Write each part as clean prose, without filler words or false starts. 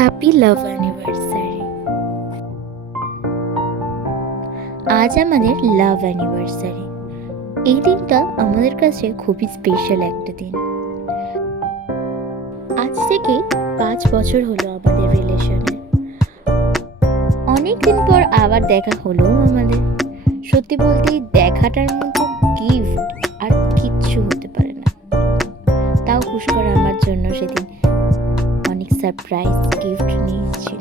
Happy লাভ anniversary. আজ আমাদের লাভ anniversary. এই দিনটা আমাদের কাছে খুবই স্পেশাল একটা দিন। আজ থেকে 5 বছর হলো আমাদের রিলেশনে। অনেক দিন পর আবার দেখা হলো আমাদের। সত্যি বলতে দেখাটার মতো গিফট আর কিচ্ছু হতে পারে না। তাও পুষ্কর আমার জন্য সেদিন অনেক সারপ্রাইজ গিফট নিয়েছিল,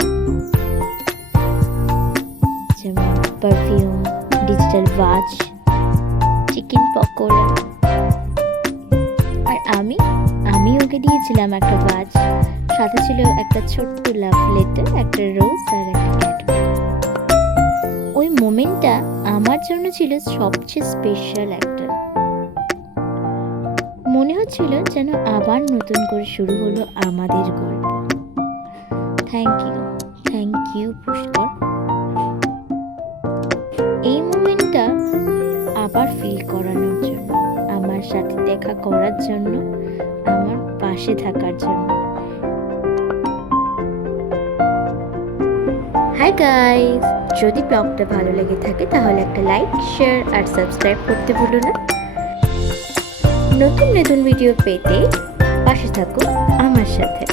যেমন perfume, digital watch, chicken pakora. আর আমি ওকে দিয়েছিলাম একটা ওয়াচ, সাথে ছিল একটা ছোট্ট লাভ লেটার, একটা রোজ আর একটা ক্যাডবেরি। ওই মোমেন্টটা আমার জন্য ছিল সবচেয়ে স্পেশাল একটা। মনে হচ্ছিল যেন আবার নতুন করে শুরু হলো আমাদের গল্প। Thank you Pushkar. এই মোমেন্টটা আবার ফিল করানোর জন্য, আমার সাথে দেখা করার জন্য, আমার পাশে থাকার জন্য। হাই গাইস, যদি ব্লগটা ভালো লেগে থাকে তাহলে একটা লাইক, শেয়ার আর সাবস্ক্রাইব করতে ভুলো না। নতুন ভিডিও পেতে পাশে থাকুন আমার সাথে।